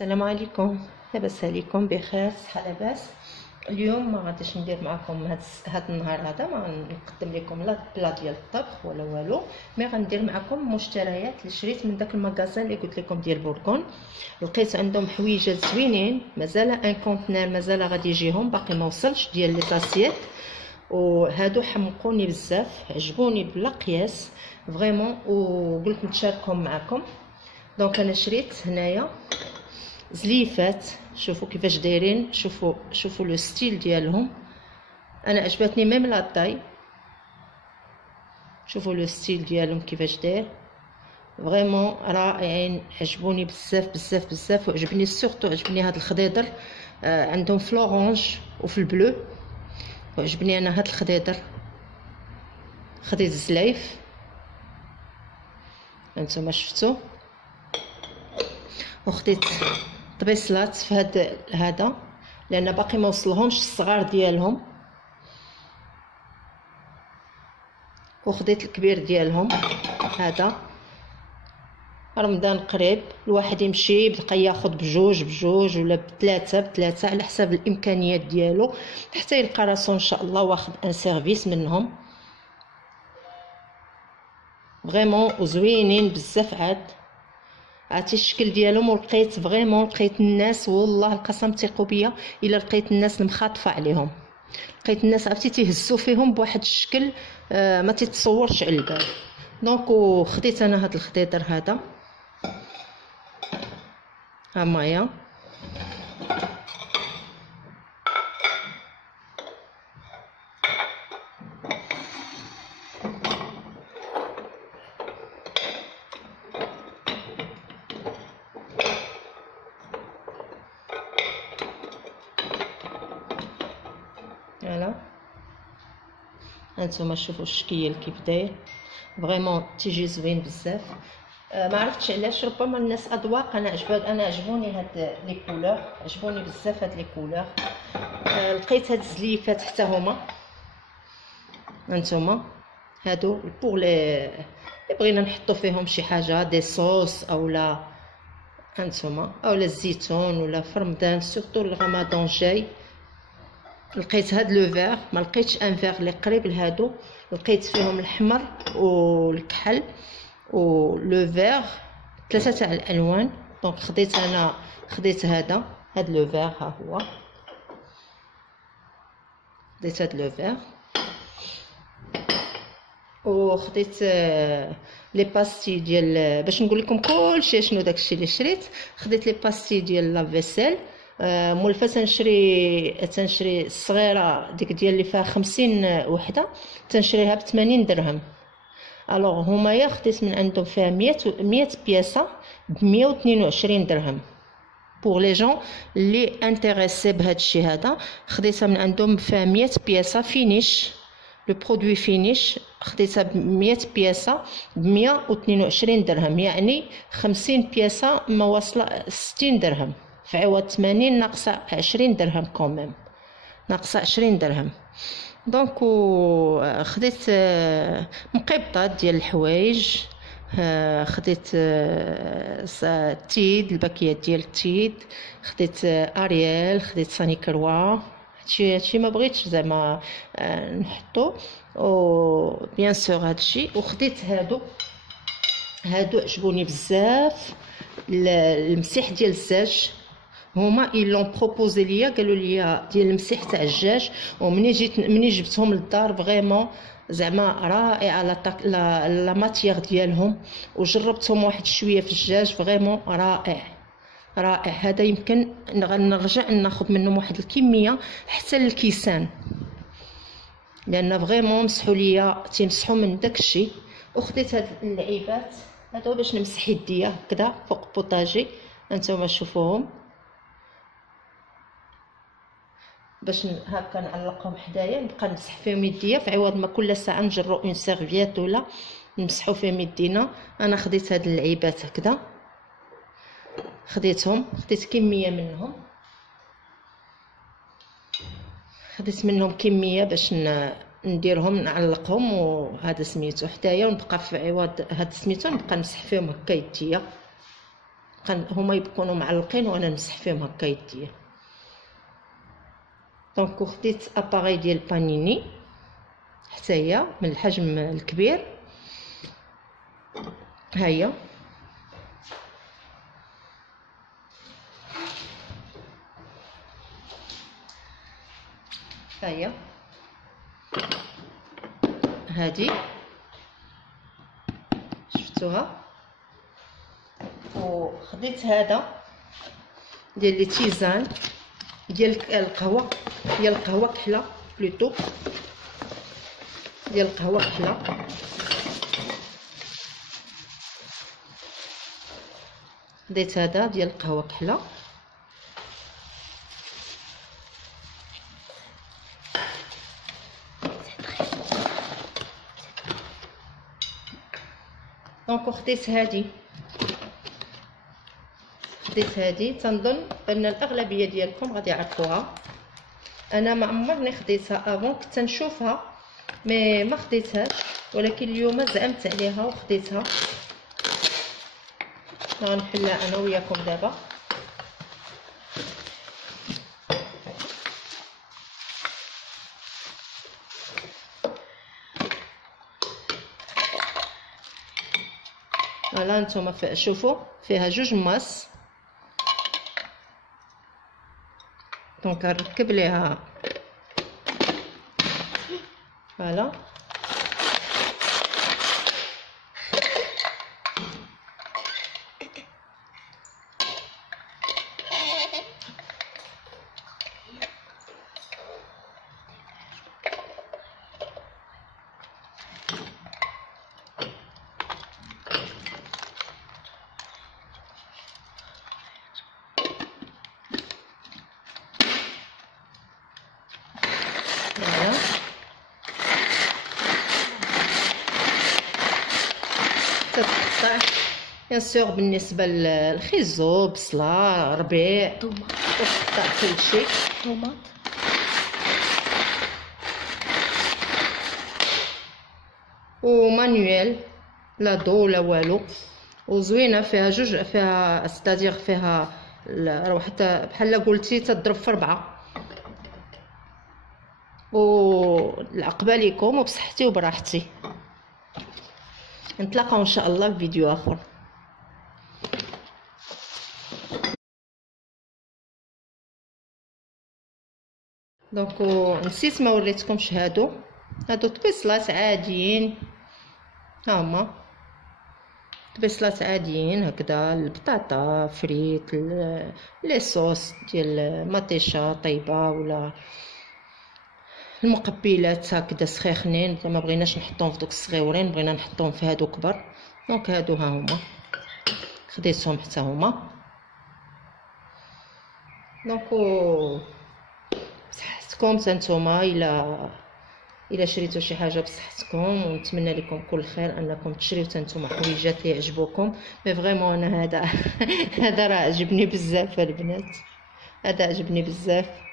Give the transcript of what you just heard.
السلام عليكم. لاباس عليكم بخير صحه لاباس. اليوم ما غاديش ندير معكم هاد النهار هذا، ما نقدم لكم لا بلا ديال الطبخ ولا والو، مي غندير معكم مشتريات اللي شريت من داك المغازان اللي قلت لكم ديال بورغون. لقيت عندهم حويجات زوينين، مازال ان كونتينر مازال غادي يجيهم، باقي ما وصلش، ديال لي طاسيات، وهادو حمقوني بزاف، عجبوني بلا قياس فريمون، وقلت نتشاركهم معكم. دونك انا شريت هنايا زليفات، شوفوا كيفاش دايرين، شوفوا لو ستيل ديالهم، انا عجبتني ميم لا طاي، شوفوا لو ستيل ديالهم كيفاش داير، فريمون رائعين، عجبوني بزاف بزاف بزاف. وعجبني سورتو عجبني هاد الخضيضر، عندهم في لورانج وفي البلو، وعجبني انا هاد الخضيضر، خديت الزلايف هانتوما شفتو، وخديت طبيصلات في هذا لان باقي ما وصلهمش الصغار ديالهم، وخديت الكبير ديالهم. هذا رمضان قريب، الواحد يمشي يبقى ياخذ بجوج بجوج ولا بثلاثه على حسب الامكانيات ديالو، حتى يلقى راسو ان شاء الله واخد ان سيرفيس منهم فريمون، وزوينين بزاف. عرفتي الشكل ديالهم، ولقيت فريمون لقيت الناس، والله القسم ثقوا بيا الا لقيت الناس المخاطفه عليهم، لقيت الناس عرفتي تيهزوا فيهم بواحد الشكل ما تتصورش على البال. دونك وخديت انا هذا الخضيضر هذا، ها مايا فوالا، هانتوما شوفوا الشكل كيف داير، فريمون تيجي زوين بزاف. ما عرفتش علاش، ربما الناس اذواق، انا عجبوني هاد لي كولور، عجبوني بزاف هاد لي كولور. لقيت هاد الزليفات حتى هما، هانتوما هادو بوغ لي بغينا نحطو فيهم شي حاجه دي صوص اولا، هانتوما اولا الزيتون ولا في رمضان سورتو الرمضان جاي. لقيت هاد لو فيغ، ما لقيتش ان فيغ اللي قريب لهادو، لقيت فيهم الحمر والكحل ولو فيغ، ثلاثه تاع الالوان. دونك خديت هاد لو فيغ، ها هو خديت هاد لو فيغ، وخديت لي باستي ديال، باش نقول لكم كلشي شنو داكشي اللي شريت. خديت لي باستي ديال لا فيسيل، مولفه تنشري الصغيره ديك ديال اللي فيها 50 وحده، تنشريها ب80 درهم. الوغ هما خديت من عندهم فيها 100 بياسه ب 122 درهم. بوغ لي جون اللي انتريسي بهذا الشيء هذا، خديتها من عندهم فيها 100 بياسه فينيش، لو برودوي فينيش، خديتها ب 100 بياسه ب 122 درهم، يعني 50 بياسه ما واصله 60 درهم، في عوض 80 ناقصه 20 درهم، كوميم ناقصه 20 درهم. دونك خديت مقبطات ديال الحوايج، خديت تيد، الباكيات ديال التيد، خديت اريال، خديت ساني كروا، هادشي ما بغيتش زعما نحطو، و بيان سور هادشي. وخديت هادو عجبوني بزاف، المسيح ديال الزاج، هما لون بروبوزي ليا، قالوا لي ديال المسيح تاع الدجاج، ومني جبتهم للدار فريمون زعما رائعه لا ماتيير ديالهم، وجربتهم واحد شويه في الدجاج فريمون رائع. هذا يمكن نرجع ناخذ منهم واحد الكميه حتى للكيسان، لان فريمون مسحوا ليا تيمسحوا من داكشي. وخديت هاد اللعيبات هادو باش نمسح يديا هكذا فوق بوطاجي، هانتوما شوفوهم، باش هكا نعلقهم حدايا، نبقى نمسح فيهم يديا في عوض ما كل ساعه نجرو اون سيرفييت ولا نمسحوا فيهم يدينا. انا خديت هاد اللعيبات هكذا، خديت كميه منهم، خديت منهم كميه باش نديرهم نعلقهم، وهذا سميتو حدايا، ونبقى في عوض هذا سميتو نبقى نمسح فيهم هكا يديا. هما يكونوا معلقين وانا نمسح فيهم هكا يديا. دونك خديت اباري ديال بانيني حتى هي من الحجم الكبير، ها هي هادي شفتوها. وخديت هذا ديال لي تيزان ديال القهوه، ديال القهوه كحله بلوتو، ديال القهوه كحله. خديت هذا ديال القهوه كحله، دونك خديت هادي تنظن ان الاغلبيه ديالكم غادي يعرفوها. انا ما عمرني خديتها افون، كنت نشوفها مي ما خديتهاش، ولكن اليوم زعمت عليها وخديتها. غنحلها انا وياكم دابا. فوالا نتوما شوفوا فيها جوج ماس، دونك نركب ليها فوالا. تتقطع بيان سور بالنسبه للخيزو، بصله، ربيع، تقطع كلشي. طوماط ومانيويل لا ضو لا والو، وزوينه فيها جوج، فيها ستادير فيها حتى بحال قلتي تضرب في 4. والعقبه ليكم وبصحتي وبراحتي. نتلاقاو ان شاء الله في فيديو اخر. دونك نسيت ما وريتكمش هادو طبيصلات عاديين، ها هما طبيصلات عاديين هكذا، البطاطا فريت، لي صوص ديال مطيشه طيبه ولا المقبلات هكذا سخيخنين. ما بغيناش نحطهم في دوك الصغيورين، بغينا نحطهم في هادو كبر. دونك هادو ها هما خديتهم حتى هما. دونك بصحتكم نتوما الا شريتو شي حاجه بصحتكم، ونتمنى لكم كل خير، انكم تشريو نتوما حويجات اللي يعجبوكم. مي فريمون انا هذا هذا راه عجبني بزاف البنات، هذا عجبني بزاف.